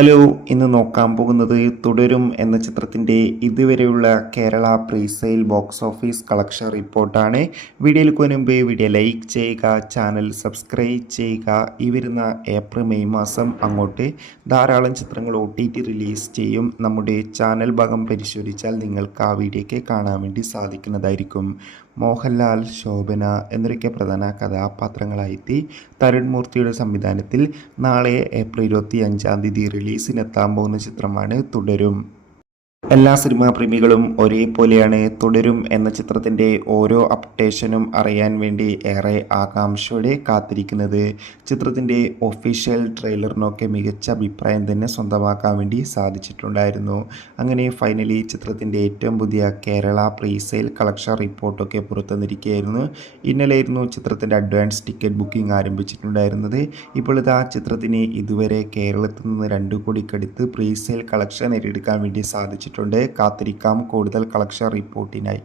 Hello ഇന്ന് നോക്കാൻ പോകുന്നത് തുടരും എന്ന ചിത്രത്തിന്റെ ഇതുവരെയുള്ള Kerala presale box office collection റിപ്പോർട്ടാണ് വീഡിയോയിൽ മുൻപ് വീഡിയോ ലൈക്ക് ചെയ്യുക ചാനൽ സബ്സ്ക്രൈബ് ചെയ്യുക. ഈ വരുന്ന ഏപ്രിൽ മെയ് മാസം അങ്ങോട്ട് ധാരാളം ചിത്രങ്ങൾ ഒ റിലീസ് ചെയ്യും. നമ്മുടെ ചാനൽ ഭാഗം പരിശോധിച്ചാൽ നിങ്ങൾക്ക് ആ വീഡിയോയ്ക്ക് കാണാൻ വേണ്ടി സാധിക്കുന്നതായിരിക്കും. മോഹൻലാൽ ശോഭന എന്നിവയ്ക്ക് പ്രധാന കഥാപാത്രങ്ങളായിത്തി തരുൺമൂർത്തിയുടെ സംവിധാനത്തിൽ നാളെ ഏപ്രിൽ ഇരുപത്തി അഞ്ചാം തീയതി റിലീസിനെത്താൻ പോകുന്ന ചിത്രമാണ് തുടരും. എല്ലാ സിനിമാ പ്രേമികളും ഒരേപോലെയാണ് തുടരും എന്ന ചിത്രത്തിന്റെ ഓരോ അപ്ഡേഷനും അറിയാൻ വേണ്ടി ഏറെ ആകാംക്ഷയോടെ കാത്തിരിക്കുന്നത് ചിത്രത്തിന്റെ ഒഫീഷ്യൽ ട്രെയിലറിനൊക്കെ മികച്ച അഭിപ്രായം തന്നെ സ്വന്തമാക്കാൻ വേണ്ടി സാധിച്ചിട്ടുണ്ടായിരുന്നു. അങ്ങനെ ഫൈനലി ചിത്രത്തിന്റെ ഏറ്റവും പുതിയ കേരള പ്രീസെയിൽ കളക്ഷൻ റിപ്പോർട്ടൊക്കെ പുറത്തുവന്നിരിക്കുകയായിരുന്നു ഇന്നലെയായിരുന്നു ചിത്രത്തിന്റെ അഡ്വാൻസ് ടിക്കറ്റ് ബുക്കിംഗ് ആരംഭിച്ചിട്ടുണ്ടായിരുന്നത്. ഇപ്പോൾ ഇതാ ചിത്രത്തിന് ഇതുവരെ കേരളത്തിൽ നിന്ന് രണ്ടു കോടിക്കടുത്ത് പ്രീസെയിൽ കളക്ഷൻ നേടിയെടുക്കാൻ വേണ്ടി സാധിച്ചിട്ടുണ്ട് കാത്തിരിക്കാം. കൂടുതൽ കളക്ഷൻ റിപ്പോർട്ടിനായി.